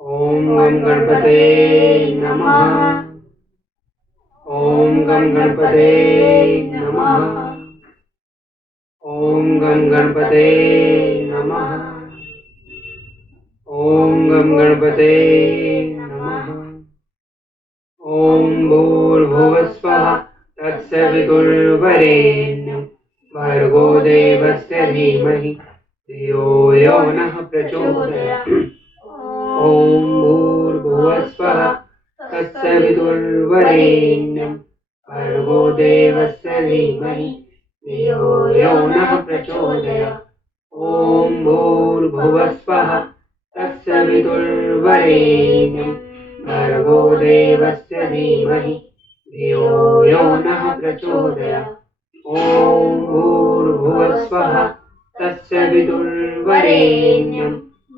ओम गम गणपते नमः। ओम गम गणपते नमः। ओम गम गणपते नमः। ओम गम गणपते नमः। ओम भूर्भुवस्वः तत्सवितुर्वरेण्यं भर्गो देवस्य धीमहि धियो यो नः प्रचोदयात्। ओम भूर्भुवस्वः तत्सवितुर्वरेण्यं भर्गो देवस्य धीमहि धियो यो नः प्रचोदयात्। ओम भूर्भुवस्वः तत्सवितुर्वरेण्यं भर्गो देवस्य धीमहि धियो यो नः प्रचोदयात्। ओम भूर्भुवस्वः तत्सवितुर्वरेण्यं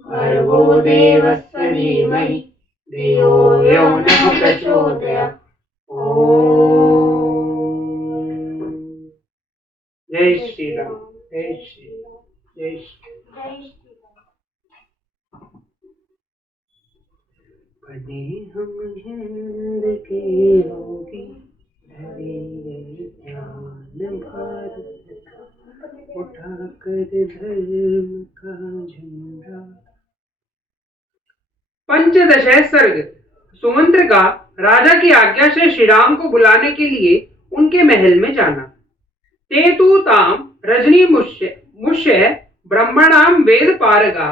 भर्गो देवस्य धीमहि धियो यो नः प्रचोदयात्। ओम जय श्री राम, जय श्री राम, जय श्री राम। बने हम हिंद के योगी, धरे गए ज्ञान भारत का, उठाकर धर्म का झंडा। पंचदश सर्ग। सुमंत्र का राजा की आज्ञा से श्री राम को बुलाने के लिए उनके महल में जाना। तेतु ताम रजनी मुष्य ब्रह्मणाम वेद पारगा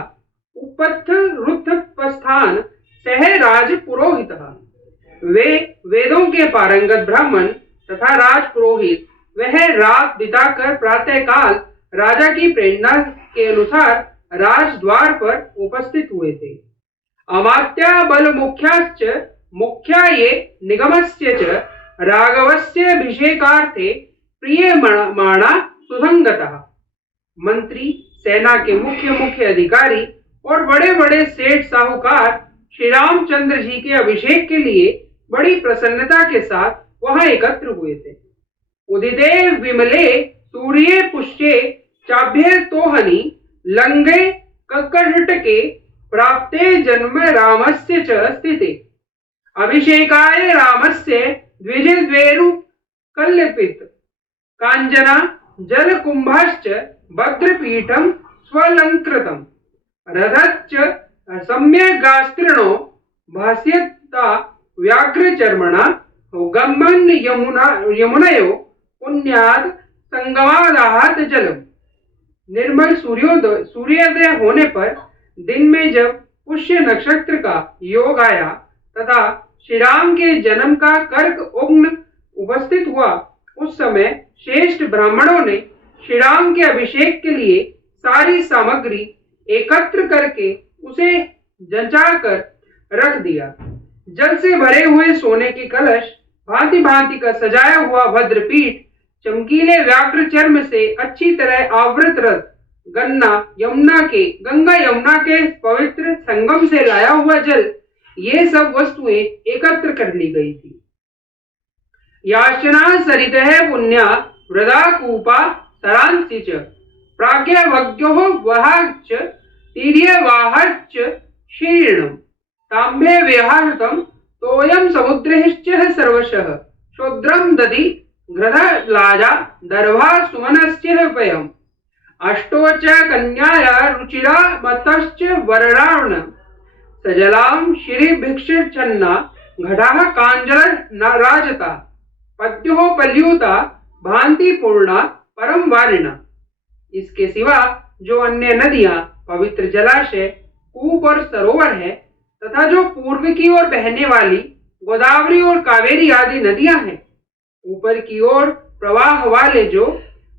उपत्थ रुद्धपस्थान सह राज पुरोहित। वे वेदों के पारंगत ब्राह्मण तथा राज पुरोहित वह रात बिताकर प्रातः काल राजा की प्रेरणा के अनुसार राजद्वार पर उपस्थित हुए थे। अमात्या बल मुख्याश्च मुख्याये निगमस्य च राघवस्य अभिषेकार्थे प्रियमाणा सुसंगतः। मंत्री, सेना के मुख्य अधिकारी और बड़े बड़े सेठ साहूकार श्री रामचंद्र जी के अभिषेक के लिए बड़ी प्रसन्नता के साथ वहां एकत्र हुए थे। उदिते विमले सूर्ये पुष्ये चाभ्ये तोहनी लंगे ककटके प्राप्ते जन्म रामस्य च स्थिते। अभिषेकाय रामस्य द्विजद्वेरु कल्पित कांजना जलकुंभश्च भद्रपीठं स्वलंकृतम् रथश्च सम्यगास्तीर्णो भास्यता व्याघ्रचर्मणा गमन यमुनयो पुण्याद संगमादाहत जलम। निर्मल सूर्योदय होने पर दिन में जब पुष्य नक्षत्र का योग आया तथा श्री राम के जन्म का कर्क उग्न उपस्थित हुआ, उस समय श्रेष्ठ ब्राह्मणों ने श्री राम के अभिषेक के लिए सारी सामग्री एकत्र करके उसे जंचाकर रख दिया। जल से भरे हुए सोने के कलश, भांति भांति का सजाया हुआ भद्रपीठ, चमकीले व्याघ्र चर्म से अच्छी तरह आवृत रथ, गंगा यमुना के पवित्र संगम से लाया हुआ जल, ये सब वस्तुएं एकत्र कर ली गई थी। याचना सरितः पुण्या वृदा कूपा सरांसि च प्राज्ञवज्ञो वहाच तीर्यवाहच शीर्णं ताम्भे विहारतं तोयं समुद्रश्च सर्वशः शोद्रं दधि घृतलाजा दर्भा सुमनश्च वयम् अष्टो च कन्याया रुचिरा मतश्च वररावण सजलां श्रीभिक्षच्छन्ना घटाः कांजल राजता पद्यो पल्यूता भांति पूर्णा परम वारिणा। इसके सिवा जो अन्य नदियां, पवित्र जलाशय, कूप और सरोवर है तथा जो पूर्व की ओर बहने वाली गोदावरी और कावेरी आदि नदियां हैं, ऊपर की ओर प्रवाह वाले जो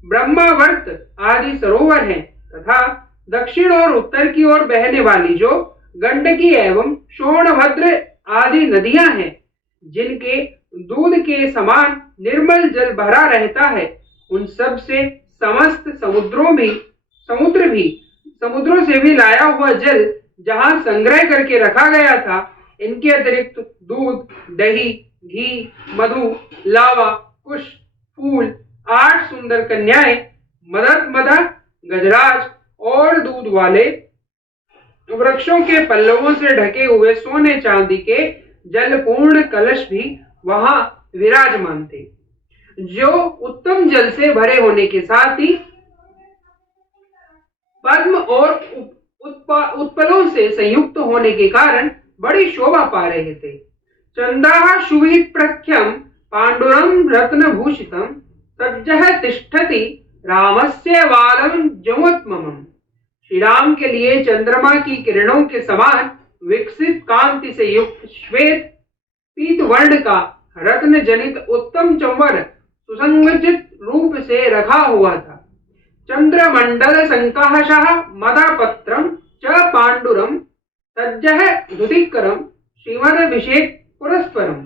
ब्रह्मावर्त आदि सरोवर हैं तथा दक्षिण और उत्तर की ओर बहने वाली जो गंडकी एवं शोणभद्र आदि नदियां हैं, जिनके दूध के समान निर्मल जल भरा रहता है, उन सब से समस्त समुद्रों से भी लाया हुआ जल जहां संग्रह करके रखा गया था, इनके अतिरिक्त दूध, दही, घी, मधु, लावा, कुश, फूल, 8 सुंदर कन्याएं, मदक, गजराज और दूध वाले वृक्षों के पल्लवों से ढके हुए सोने चांदी के जलपूर्ण कलश भी वहां विराजमान थे, जो उत्तम जल से भरे होने के साथ ही पद्म और उत्पलों से संयुक्त होने के कारण बड़ी शोभा पा रहे थे। चंदा शुभित प्रख्यम पांडुरम रत्न भूषितम सज्जः तिष्ठति रामस्य बालम जमोत्मम। श्री राम के लिए चंद्रमा की किरणों के समान विकसित कांति से युक्त श्वेत पीत वर्ण का रत्न जनित उत्तम चंवर सुसंगचित रूप से रखा हुआ था। चंद्रमंडल संकाशः मदापत्रम च पांडुरम सज्जः धुतिकरम श्रीमदभिषेक पुरस्परम।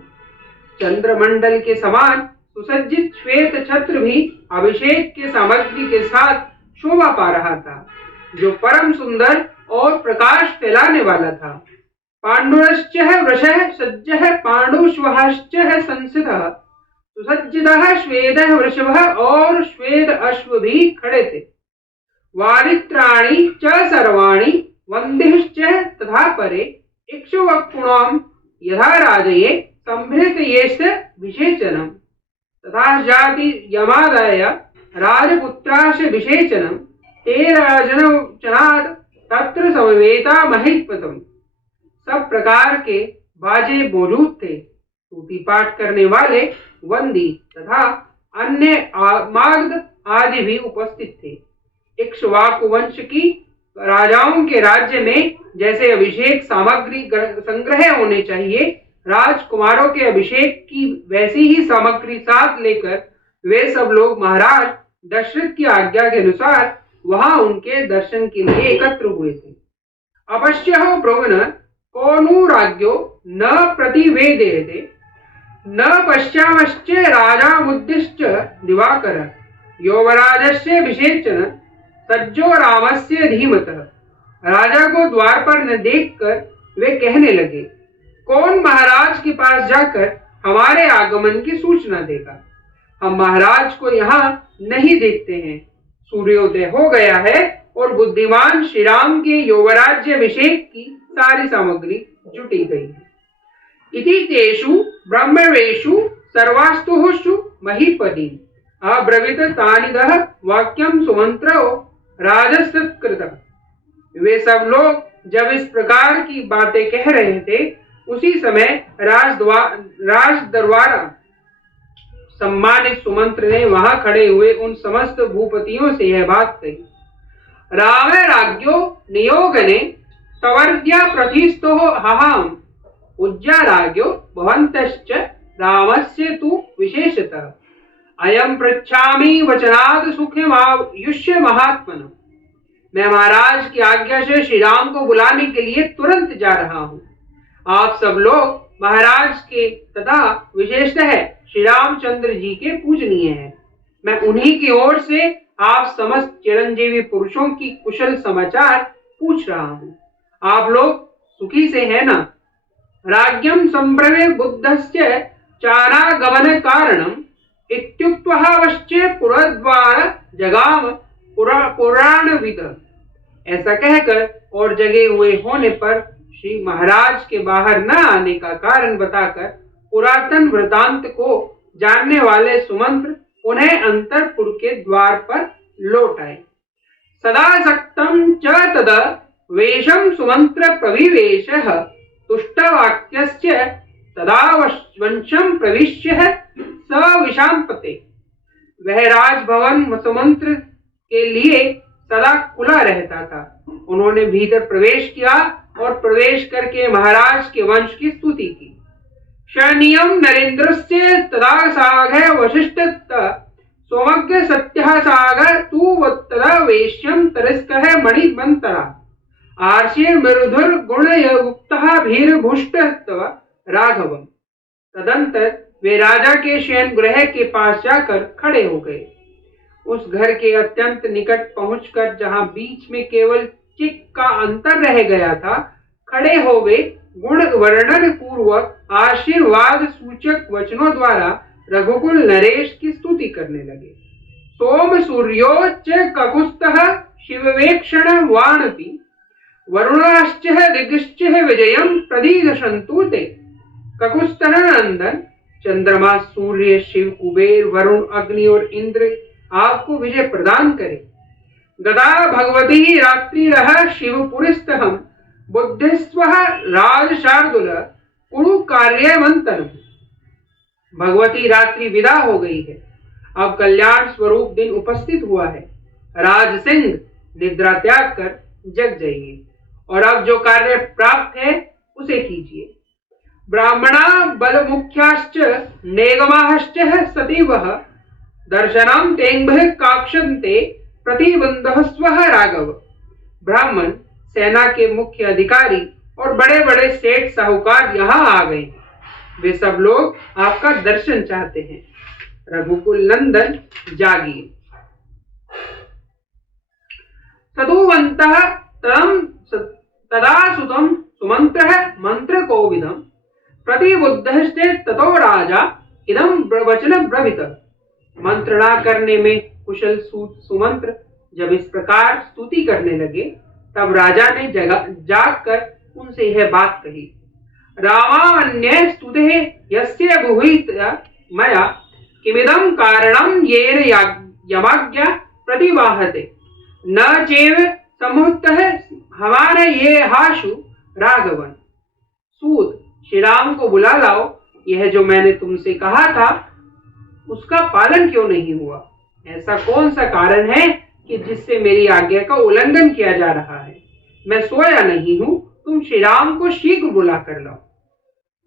चंद्रमंडल के समान सुसज्जित श्वेत छत्र भी अभिषेक के सामग्री के साथ शोभा पा रहा था, जो परम सुंदर और प्रकाश फैलाने वाला था। पांडुरश्च वृषः सज्जः पांडुश्वश्च संसितः सुसज्जितः श्वेतः वृषभः और श्वेत अश्व भी खड़े थे। वारित्राणि च सर्वाणि वन्दिश्च तथा परे इक्ष्वाकुणां यथा राजये संभृतयेष विषेचनम् तथा जाति यमादाय राजपुत्राश विषेचनम् ते राजनचनात् तत्र समवेता महिपतम्। सब प्रकार के बाजे मौजूद थे। स्तुति पाठ करने वाले वंदी तथा अन्य मार्ग आदि भी उपस्थित थे। इक्ष्वाकु वंश की राजाओं के राज्य में जैसे अभिषेक सामग्री संग्रह होने चाहिए, राजकुमारों के अभिषेक की वैसी ही सामग्री साथ लेकर वे सब लोग महाराज दशरथ की आज्ञा के अनुसार वहां उनके दर्शन के लिए एकत्र हुए थे। अवश्य ब्रुवन कोनु राज्यो न प्रतिवेदयते न पश्यामश्च राजामुद्दिश्य दिवाकर यौवराजस्य विषेचन सज्जो रामस्य धीमतः। राजा को द्वार पर न देखकर वे कहने लगे, कौन महाराज के पास जाकर हमारे आगमन की सूचना देगा? हम महाराज को यहाँ नहीं देखते हैं। सूर्योदय हो गया है और बुद्धिमान श्री राम के यौवराज्य अभिषेक की सारी सामग्री जुटी गई है। इति तेषु ब्रह्मवेषु सर्वास्तुषु महीपति अब्रवीत तानिदः वाक्यम सुमंत्रो राजसत्कृतः। वे सब लोग जब इस प्रकार की बातें कह रहे थे, उसी समय राज दरबारा सम्मानित सुमंत्र ने वहां खड़े हुए उन समस्त भूपतियों से यह बात कही। राम राज्ञो नियोगने सवर्द्या प्रतिस्थो हहाम उज्जा राज्ञो भवन्तश्च रामस्य तु विशेषतः अयम पृच्छामि वचनात् सुखमायुष्य महात्मन। मैं महाराज की आज्ञा से श्री राम को बुलाने के लिए तुरंत जा रहा हूँ। आप सब लोग महाराज के तथा विशेषतः श्री रामचंद्र जी के पूजनीय हैं। मैं उन्हीं की ओर से आप समस्त चिरंजीवी पुरुषों की कुशल समाचार पूछ रहा हूँ। आप लोग सुखी से हैं ना? राज्ञम संभ्रमे बुद्धस्य चारागमन कारणम इत्युक्त्वावश्च पुरद्वार जगाम पुराणविद। ऐसा कहकर और जगे हुए होने पर श्री महाराज के बाहर न आने का कारण बताकर पुरातन वृतांत को जानने वाले सुमंत्र उन्हें अंतरपुर के द्वार पर लौट आए। सदा सक्तम च तद वेशम सुमंत्र प्रविवेशः तुष्टवाक्यस्य तदा वंशम प्रविश्य स विशांपते। वह राजभवन सुमंत्र के लिए सदा खुला रहता था। उन्होंने भीतर प्रवेश किया और प्रवेश करके महाराज के वंश की स्तुति की। शरणीयम नरेंद्रस्य तदा साघ वशिष्ठ सोमज्ञ सत्य साघ तू तदा वेश्यम तिरस्कः मणिमंतरा आर्षे मृधुर गुण युक्तः भीरभुष्ट राघवम। तदंतर वे राजा के शयन गृह के पास जाकर खड़े हो गए। उस घर के अत्यंत निकट पहुंचकर जहां बीच में केवल चिक का अंतर रह गया था, खड़े हो वे गुण वर्णन पूर्वक आशीर्वाद सूचक वचनों द्वारा रघुकुल नरेश की स्तुति करने लगे। सोम सूर्योच्च ककुस्तः शिववेक्षण वाणपि वरुणाश्च दिग्श्च विजयं प्रदीदशन्तु ते। ककुत्स्थः नंदन, चंद्रमा, सूर्य, शिव, कुबेर, वरुण, अग्नि और इंद्र आपको विजय प्रदान करे। गदा भगवती रात्रिरः शिवपुरस्तहं बुद्धिस्वः राजशार्दूल कुरु कार्यमंतनम्। भगवती रात्रि विदा हो गई है, अब कल्याण स्वरूप दिन उपस्थित हुआ है। राज सिंह निद्रा त्याग कर जग जाइए और अब जो कार्य प्राप्त है उसे कीजिए। ब्राह्मणा बल मुख्याश्च नेगमाश्च सतीवः दर्शनम तेंभः काक्षन्ते प्रतिबंधः स्वः राघव। ब्राह्मण, सेना के मुख्य अधिकारी और बड़े बड़े सेठ साहूकार यहाँ आ गए। वे सब लोग आपका दर्शन चाहते हैं। रघुकुल नंदन जागिए। सदुवन्तः तदा सुतं सुमन्त्रः मंत्र कोविदं प्रतिबुद्धश्चे ततो राजा इदं वचन ब्रवीत। मंत्रणा करने में कुशल सुमंत्र जब इस प्रकार स्तुति करने लगे, तब राजा ने जाग कर उनसे यह बात कही। रामान्य स्तुते यस्य गुहित मया किमिदं कारणं येन यमाज्ञा प्रतिवाहते न चैव समुत्तः हमारे ये हाशु राघवन। सूत, श्री राम को बुला लाओ। यह जो मैंने तुमसे कहा था उसका पालन क्यों नहीं हुआ? ऐसा कौन सा कारण है कि जिससे मेरी आज्ञा का उल्लंघन किया जा रहा है? मैं सोया नहीं हूं, तुम श्री राम को शीघ्र बुला कर लाओ।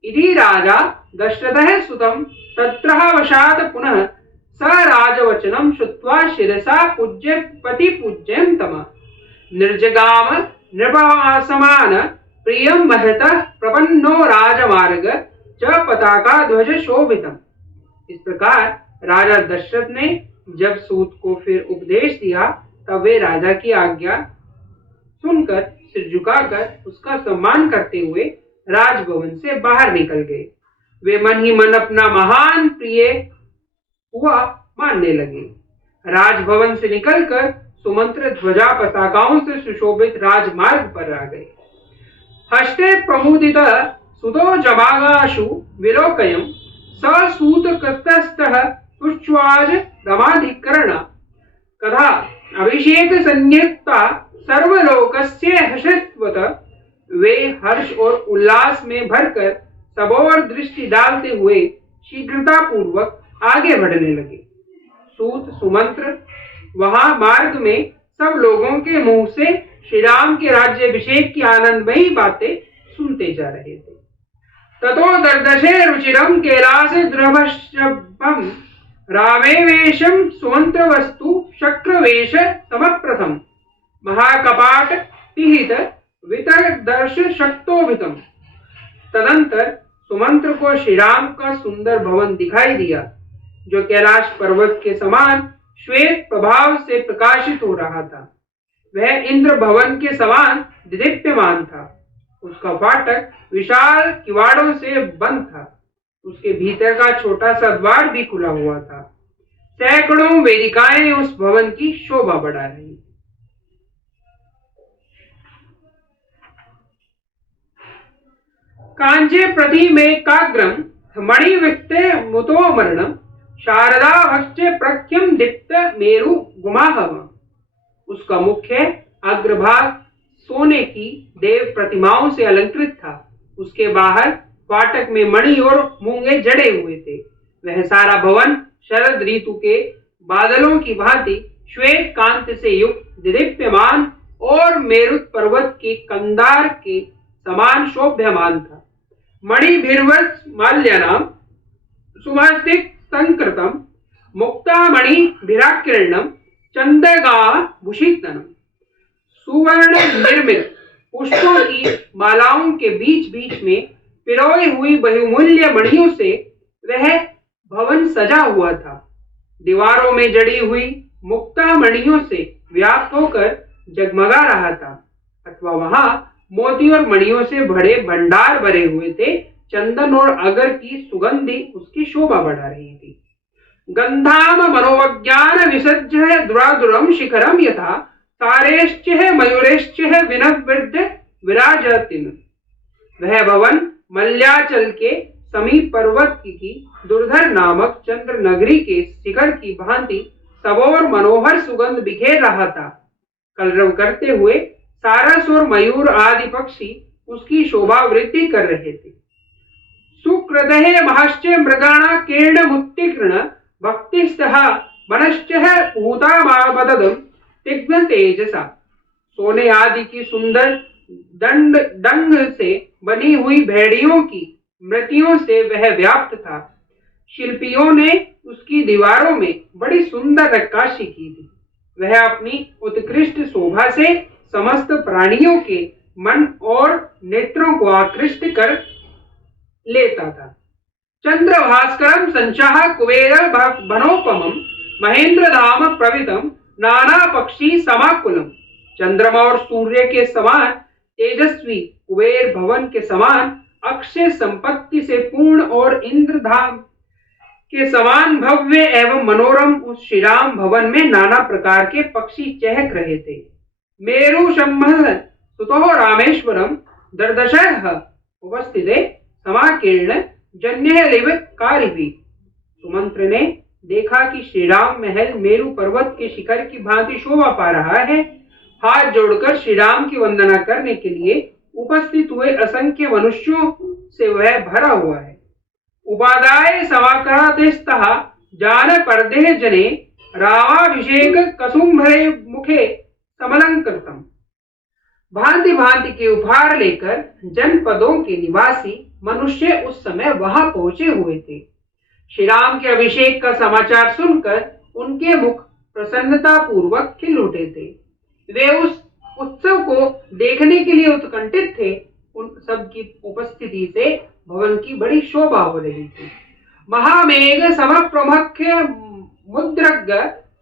इति राजा दशरथः सुतं तत्रः वशात् पुनः स राजवचनं श्रुत्वा शिरसा पूज्य पति पूज्यं तम निर्जगाम नृपसमान प्रियं महतः प्रपन्नो राजमार्ग च पताका ध्वज शोभितम्। इस प्रकार राजा दशरथ ने जब सूत को फिर उपदेश दिया, तब वे राजा की आज्ञा सुनकर सिर झुकाकर उसका सम्मान करते हुए राजभवन से बाहर निकल गए। वे मन ही मन अपना महान प्रिय हुआ मानने लगे। राजभवन से निकलकर सुमंत्र ध्वजा पताकाओं से सुशोभित राजमार्ग पर आ गए। हस्ते प्रमुदित सुतो जमागाशु विलोकयं सूत कस्तः पुष्वाज रमाधिकरण कथा अभिषेक संयुक्ता सर्वलोकस्य हर्षस्वत। वे हर्ष और उल्लास में भरकर सबोर दृष्टि डालते हुए शीघ्रता पूर्वक आगे बढ़ने लगे। सूत सुमंत्र वहां मार्ग में सब लोगों के मुंह से श्री राम के राज्याभिषेक की आनंदमयी बातें सुनते जा रहे थे। ततो दर्दशे रुचिरं कैलास द्रवशभम रामे वेशम सुमंत्र वस्तु शक्रवेश समप्रथम महाकपाट पिहित वितर्दर्श शक्तोभितम। तदंतर सुमंत्र को श्री राम का सुंदर भवन दिखाई दिया, जो कैलाश पर्वत के समान श्वेत प्रभाव से प्रकाशित हो रहा था। वह इंद्र भवन के समान दीप्यमान था। उसका फाटक विशाल किवाड़ों से बंद था। उसके भीतर का छोटा सा द्वार भी खुला हुआ था। सैकड़ों वेदिकाएं उस भवन की शोभा बढ़ा रही। कांचे प्रति में काग्रम मणिविक्ते मुतोमरणम शारदा भक्ष्य प्रख्यम दीप्त मेरु गुमाहव। उसका मुख्य अग्रभाग सोने की देव प्रतिमाओं से अलंकृत था। उसके बाहर फाटक में मणि और मूंगे जड़े हुए थे। वह सारा भवन शरद ऋतु के बादलों की भांति श्वेत कांति से युक्त दीप्यमान और मेरुत पर्वत के कंदार के समान शोभ्यमान था। मणि भीर्वत माल्यानाम सुमस्तिक संकृतम मुक्तामणि भिराकीर्णम चंदगा भूषितनम। सुवर्ण निर्मित पुष्पों की मालाओं के बीच बीच में पिरोई हुई बहुमूल्य मणियों से वह भवन सजा हुआ था। दीवारों में जड़ी हुई मुक्ता मणियों से व्याप्त होकर जगमगा रहा था, अथवा वहां मोती और मणियों से भरे भंडार भरे हुए थे। चंदन और अगर की सुगंधि उसकी शोभा बढ़ा रही थी। गंधाम मनोवज्ञान विसज्य द्वादुरम शिखरम यथा तारेश्च मयूरेश्च विनवृद्ध विराजतिन। वह भवन मल्याचल के समीप पर्वत की दुर्धर नामक चंद्र नगरी के शिखर की भांति सबोर मनोहर सुगंध बिखेर रहा था। कलरव करते हुए सारस और मयूर आदि पक्षी उसकी शोभा वृद्धि कर रहे थे। सुकृदहे महश्च मृगाणा कीर्ण मुत्तीर्ण भक्तिस्तः मनश्च भूतामाबददं तिग्न तेजसा। सोने आदि की सुंदर डंग से बनी हुई भेड़ियों की मृतियों से वह व्याप्त था। शिल्पियों ने उसकी दीवारों में बड़ी सुंदर नक्काशी की थी। वह अपनी उत्कृष्ट शोभा से समस्त प्राणियों के मन और नेत्रों को आकृष्ट कर लेता था। चंद्र भास्करम संचाह कुबेर भनोपमम महेंद्र धाम प्रवितम नाना पक्षी समाकुलम। चंद्रमा और सूर्य के समान तेजस्वी, कुबेर भवन के समान अक्षय संपत्ति से पूर्ण और इंद्रधाम के समान भव्य एवं मनोरम उस श्रीराम भवन में नाना प्रकार के पक्षी चहक रहे थे। मेरु शंभल सुतो रामेश्वरम दर्दशः उपस्थिते समाकीर्ण जन्य लिव कारिभी। सुमंत्र ने देखा कि श्रीराम महल मेरु पर्वत के शिखर की भांति शोभा पा रहा है। हाथ जोड़कर श्रीराम की वंदना करने के लिए उपस्थित हुए असंख्य मनुष्यों से वह भरा हुआ है। उपादाय समाक्रांतस्तः जान परदेह जने रामाभिषेक कसुंभरे मुखे समलंकृतम। भांति भांति के उपहार लेकर जनपदों के निवासी मनुष्य उस समय वहां पहुंचे हुए थे। श्री राम के अभिषेक का समाचार सुनकर उनके मुख प्रसन्नता पूर्वक खिल उठे थे। वे उस उत्सव को देखने के लिए उत्कंठित थे। उन सब की उपस्थिति से भवन की बड़ी शोभा हो रही थी। महामेघ समप्रमुख्य मुद्रग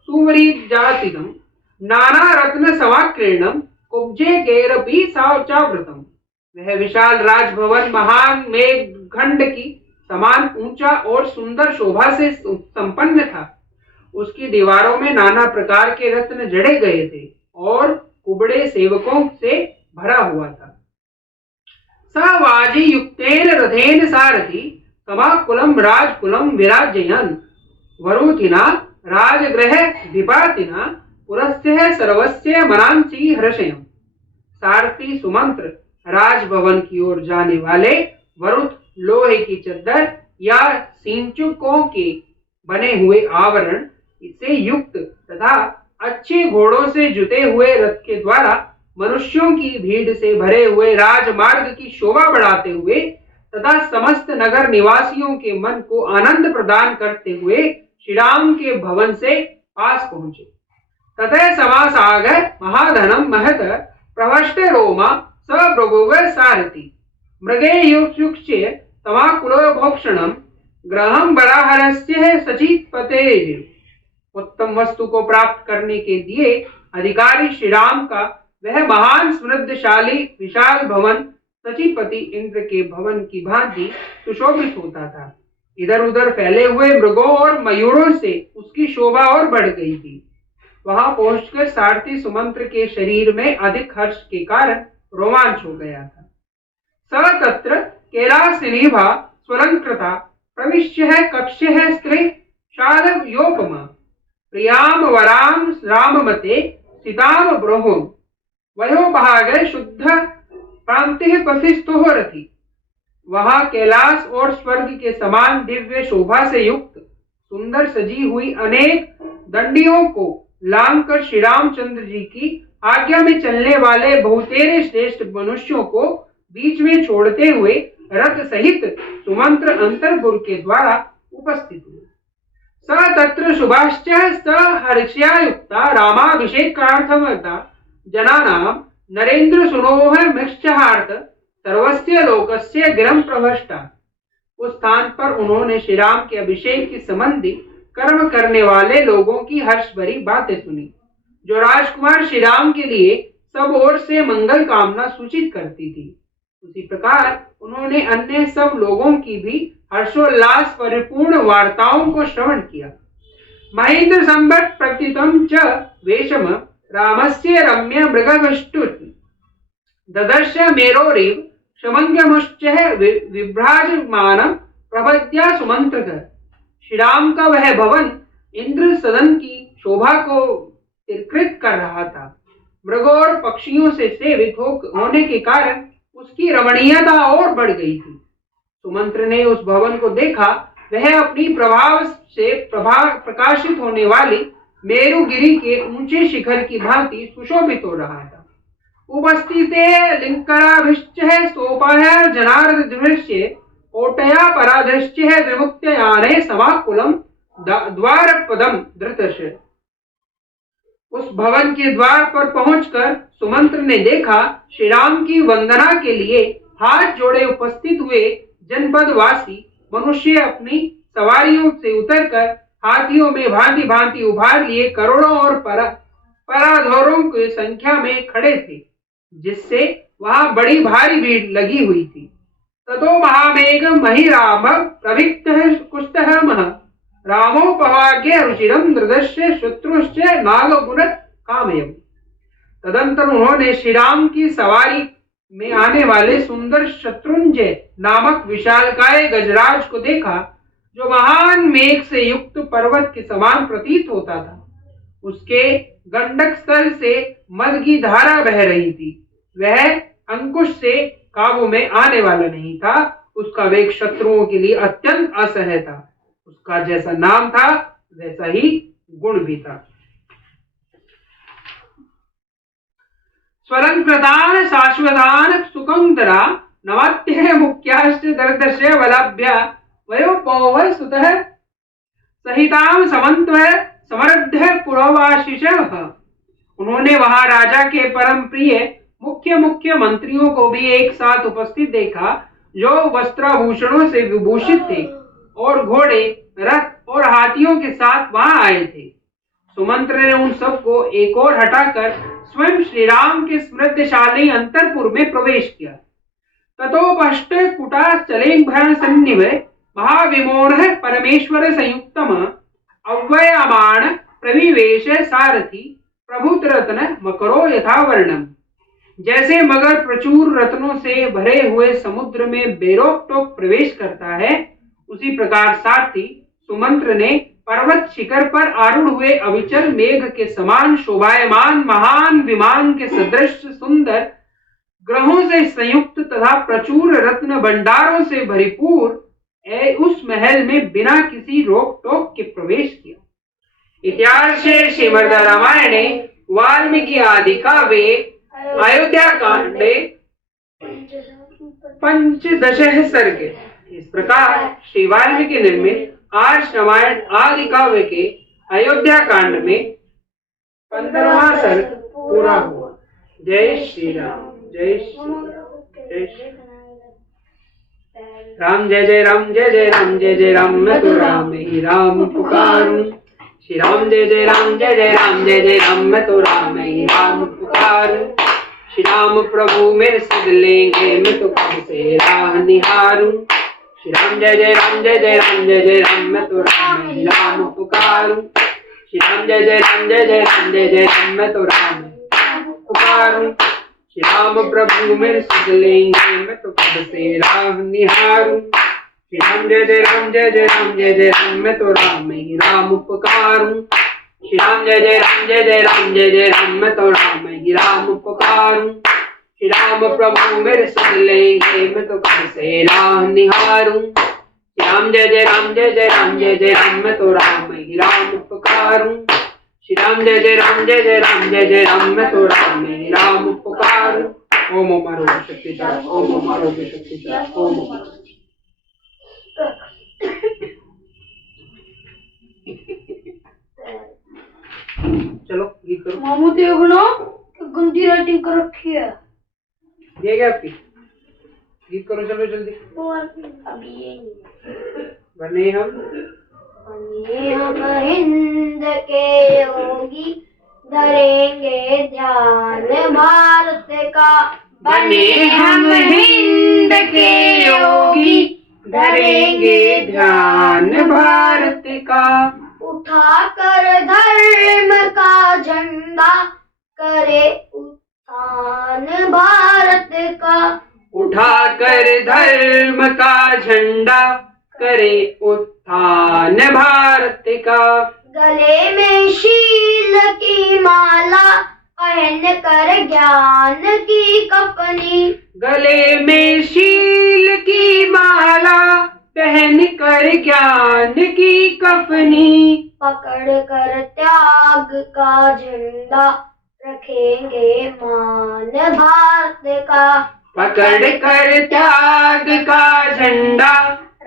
सुवरीजातिदम नाना रत्न समाकीर्णम कुब्जे गैरपी सावचावृतम। वह विशाल राजभवन महान मेघखंड की समान ऊंचा और सुंदर शोभा से संपन्न था। उसकी दीवारों में नाना प्रकार के रत्न जड़े गए थे और कुबड़े सेवकों से भरा हुआ था। सवाजी युक्तेन रथेन सारथी समाकुलम राजकुलम विराजयन् वरुथिना राजगृह विपातिना पुरस्य सर्वस्य मनांसी हर्षयम्। सारथी सुमंत्र राजभवन की ओर जाने वाले वरुथ लोहे की चद्दर या सिंचुकों के बने हुए आवरण से युक्त तथा अच्छे घोड़ों से जुते हुए रथ के द्वारा मनुष्यों की भीड़ से भरे हुए राजमार्ग की शोभा बढ़ाते हुए तथा समस्त नगर निवासियों के मन को आनंद प्रदान करते हुए श्रीराम के भवन से पास पहुंचे। ततः समासाग महाधनम महत प्रवष्ट रोमा सप्रभुव सारथी मृगे युक्षे तमाकुलो भोक्षणम ग्रहम बराहरस्य सचितपते। उत्तम वस्तु को प्राप्त करने के लिए अधिकारी श्रीराम का वह महान समृद्धशाली विशाल भवन सचिपति इंद्र के भवन की भांति सुशोभित होता था। इधर उधर फैले हुए मृगों और मयूरों से उसकी शोभा और बढ़ गई थी। वहां पहुंचकर सारथी सुमंत्र के शरीर में अधिक हर्ष के कारण रोमांच हो गया था। स तत्र कैलासनिभा स्वलंकृता प्रविश्य कक्ष्य स्त्री शादयोपमा प्रियाम वराम राममते सीताम ब्रोहोम वयोभाग शुद्ध प्रांति पथिस्तो रथी। वहां कैलाश और स्वर्ग के समान दिव्य शोभा से युक्त सुंदर सजी हुई अनेक दंडियों को लांघकर श्री रामचंद्र जी की आज्ञा में चलने वाले बहुतेरे श्रेष्ठ मनुष्यों को बीच में छोड़ते हुए रथ सहित सुमंत्र अंतरपुर के द्वारा उपस्थित हुए। स तत्र शुभाश्च स हर्ष्यायुक्ता रामाभिषेकार्थमता जनानां नरेंद्र सुनोह मृक्षहार्थ सर्वस्य लोकस्य गिरम प्रभष्टा। उस स्थान पर उन्होंने श्री राम के अभिषेक के संबंधी कर्म करने वाले लोगों की हर्ष भरी बातें सुनी, जो राजकुमार श्री राम के लिए सब ओर से मंगल कामना सूचित करती थी। उसी प्रकार उन्होंने अन्य सब लोगों की भी हर्षोल्लास परिपूर्ण वार्ताओं को श्रवण किया। महेंद्र संबट प्रतितम च वेशम रामस्य रम्य मृगगष्टुत् ददर्श मेरोरिव शमंगमुश्च विभ्राजमान प्रबद्या सुमंत्रक। श्री राम का वह भवन इंद्र सदन की शोभा को तिरकृत कर रहा था। मृगों और पक्षियों से सेवित होने के कारण उसकी रमणीयता और बढ़ गई थी। सुमंत्र ने उस भवन को देखा। वह अपनी प्रभाव से प्रकाशित होने वाली मेरुगिरी के ऊंचे शिखर की भांति सुशोभित हो रहा था। उपस्थिते लिंकराभिश्च सोपाह जनार्दृश्य ओटया पराधृश्य विमुक्तयाने समाकुलम द्वारपदम धृतश। उस भवन के द्वार पर पहुंचकर सुमंत्र ने देखा श्री राम की वंदना के लिए हाथ जोड़े उपस्थित हुए जनपदवासी मनुष्य अपनी सवारियों से उतरकर हाथियों में भांति भांति उभार लिए करोड़ों और पराधोरों की संख्या में खड़े थे, जिससे वहां बड़ी भारी भीड़ लगी हुई थी। ततो महामेघ महिराम प्रभिक्तः कुस्तः मह रामोपवाग्य रुचिरम दृदश्य शत्रुश्च नागपुर कामयम। तदंतर उन्होंने श्री राम की सवारी में आने वाले सुंदर शत्रुंजय नामक विशालकाय गजराज को देखा, जो महान मेघ से युक्त पर्वत के समान प्रतीत होता था। उसके गंडक स्थल से मद की धारा बह रही थी। वह अंकुश से काबू में आने वाला नहीं था। उसका वेग शत्रुओं के लिए अत्यंत असह्य था। उसका जैसा नाम था वैसा ही गुण भी था। स्वलंकृतान शाश्वतान सुकंदरा नवात्य मुख्याश्च दर्दश्य वलाभ्या वयोपौव सुतः सहिताम समन्त्व समृद्ध पुरवाशिष। उन्होंने वहां राजा के परम प्रिय मुख्य मंत्रियों को भी एक साथ उपस्थित देखा, जो वस्त्राभूषणों से विभूषित थे और घोड़े, रथ और हाथियों के साथ वहां आए थे। सुमंत्र ने उन सबको एक और हटाकर स्वयं श्री राम के समृद्धशाली अंतरपुर में प्रवेश किया। ततोपष्ट कुटाचलेभ्य सन्निभे महाविमोह परमेश्वर संयुक्तम अव्ययमाण प्रविवेश सारथी प्रभुत रत्न मकरो यथावर्णम। जैसे मगर प्रचुर रत्नों से भरे हुए समुद्र में बेरोक टोक प्रवेश करता है, उसी प्रकार सारथी सुमंत्र ने पर्वत शिखर पर आरूढ़ हुए अविचल मेघ के समान शोभायमान महान विमान के सदृश सुंदर ग्रहों से संयुक्त तथा प्रचुर रत्न भंडारों से भरपूर उस महल में बिना किसी रोक टोक के प्रवेश किया। इतिहासे श्रीमद् रामायणे वाल्मीकि आदि काव्ये अयोध्या कांडे 15 सर्ग। इस प्रकार श्री वाल्मीकि निर्मित आर्ष रामायण आदि काव्य के अयोध्या कांड में 15वां सर्ग पूरा हुआ। जय श्री राम। जय श्री राम। जय जय राम। जय जय राम। जय जय राम। मैं तो राम ही राम पुकारूं। श्री राम। जय जय राम। जय जय राम। जय जय राम। मैं तो राम ही राम पुकारूं। श्री राम प्रभु मेरे सिद्ध लेंगे, मैं तो कब से राह निहारूं। श्री राम। जय जय राम। जय जय राम। जय जय राम। मैं तो राम ही राम पुकारूं। श्री राम। जय जय राम। जय जय राम। जय जय राम। मैं तो राम पुकारूं। श्री राम प्रभु मेरे सिद्ध लेंगे, मैं तो कब से राह निहारूं। श्री राम। जय जय राम। जय जय राम। जय जय राम। मैं तो राम ही राम पुकारूं। श्री राम। जय जय राम। जय जय राम। जय जय राम। मैं तो राम ही राम पुकारूं। श्री राम प्रभु मेरे सिद्ध लेंगे, मैं तो कब से राह निहारूं। श्री राम। जय जय राम। जय जय राम। जय जय राम। मैं तो राम ही राम पुकारूं। श्री राम। जय जय राम। जय जय राम। जय जय राम। मैं तो राम ही राम पुकारूं। ओम आरोग्य शक्ति जा। ओम आरोग्य शक्ति जा। ओम। चलो गीत करो। मामू देखो ना गंदी राइटिंग कर रखी है। ये क्या आपकी? गीत करो चलो जल्दी। अभी ये बने हम हिंद के योगी धरेंगे ध्यान भारत का। बने हम हिंद के योगी धरेंगे ध्यान भारत का। उठाकर धर्म का झंडा करे उत्थान भारत का। उठाकर धर्म का झंडा करे उत्थान भारत का। गले में शील की माला पहन कर ज्ञान की कफनी। गले में शील की माला पहन कर ज्ञान की कफनी। पकड़ कर त्याग का झंडा रखेंगे मान भारत का। पकड़ कर त्याग का झंडा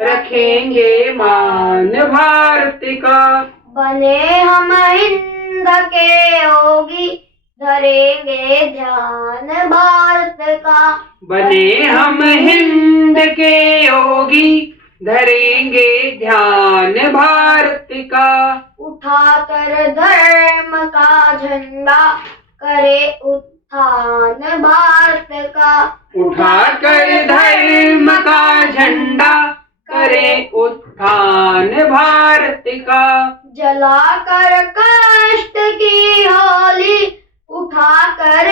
रखेंगे मान भारत का। बने हम हिंद के योगी धरेंगे ध्यान भारत का। बने हम हिंद के योगी धरेंगे ध्यान भारत का। उठाकर धर्म का झंडा करे उत्थान भारत का। उठाकर धर्म का झंडा करे उत्थान भारत का। जलाकर कष्ट की होली उठाकर